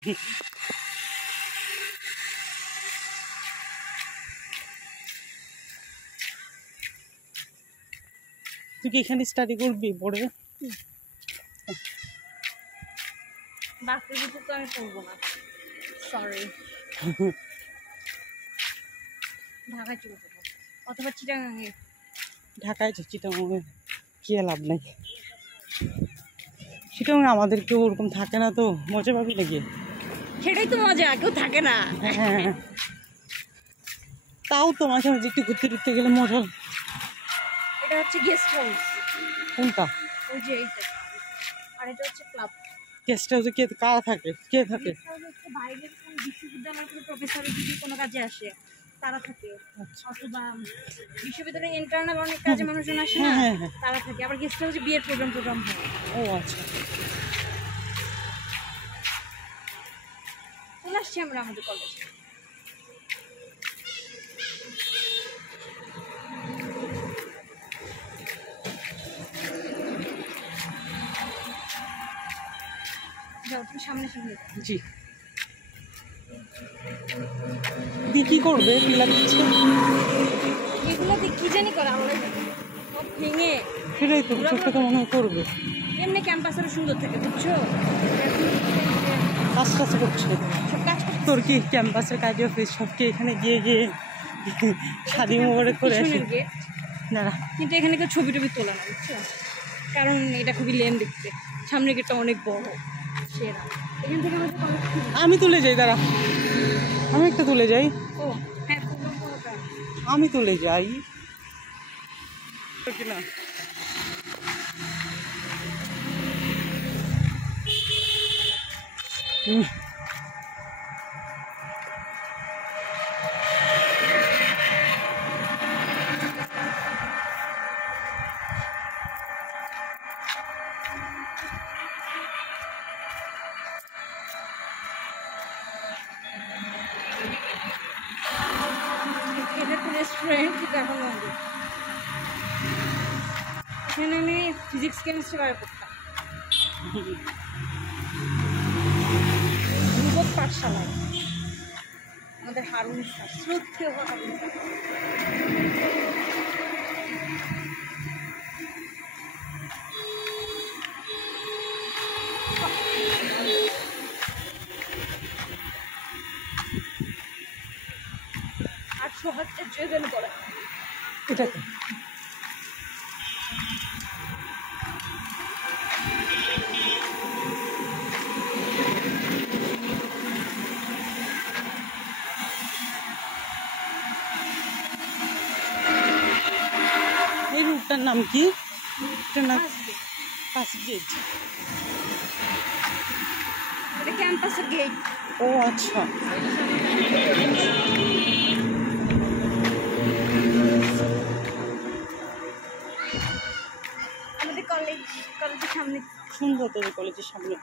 তুই কি এখানে স্টাডি করবি পড়ে? বাকি কিছু তো আমি করবো না, সরি। ঢাকায় চলে যাবো অথবা চিটাগাঙে। ঢাকায় চিটাগাঙে কি লাভ নাই, চিটাগাঙে আমাদের কেউ ওরকম থাকে না, তো মজা পাবি নাকি? সেটাই তো মজা, কেউ থাকে না। হ্যাঁ, তাও তো মাঝে মাঝে একটু ঘুরতে ঘুরতে গেলে মজা। এটা হচ্ছে গেস্ট হাউস। কোনটা? ওই যে এইটা। আর এটা হচ্ছে ক্লাব। গেস্ট হাউসে কে কারা থাকে? কে থাকে? বাইরের কোন বিশ্ববিদ্যালয়ের কোনো প্রফেসর যদি কোনো কাজে আসে তারা থাকে, অথবা বিশ্ববিদ্যালয়ের ইন্টারনাল অনেক কাজে মানুষজন আসে না, তারা থাকে। আবার গেস্ট হাউসে বিয়ের প্রোগ্রাম হয়। ও আচ্ছা, চলে আসছি আমরা আমাদের কলেজে। যাও তুমি সামনে সামনে। জি, দি কি করবে? পিলা দিচ্ছে, এগুলো দিয়ে কি জানি করে আমরা সব ভেঙে। সেটাই তো ছোট্ট তো মনে হয় করবে। এমনি ক্যাম্পাসের সুন্দর থাকে, বুঝছো? কাজ টাজ করছে সব কাজ করছে। তোর কি ক্যাম্পাসের কাজ অফিস সব কি এখানে গিয়ে গিয়ে শাদি মোবারক করে আসে? না, কিন্তু এখানে কেউ ছবি টবি তোলা না, বুঝছো? কারণ এটা খুবই লেম দেখতে, সামনে গেটটা অনেক বড়। সেরা এখান থেকে আমাদের কলেজ। আমি তুলে যাই, দাঁড়া, আমি একটা তুলে যাই। ও হ্যাঁ, আমি তুলে যাই কিনা? এটা তো রেস্টুরেন্ট, কিন্তু এখন বন্ধ। এখানে আমি ফিজিক্স কেমিস্ট্রি বার করতাম ধ্রুবক পাঠশালায়। আমাদের হারুন স্যার, শ্রদ্ধেয় হারুন স্যার। আর সৌভাগ্যের যোজন করা এটা তো এই রুটটার নাম কি? এটার নাম পাস গেট। এটা ক্যাম্পাসের গেট। ও আচ্ছা, আমাদের কলেজের সামনে। সুন্দর তোদের কলেজের সামনে।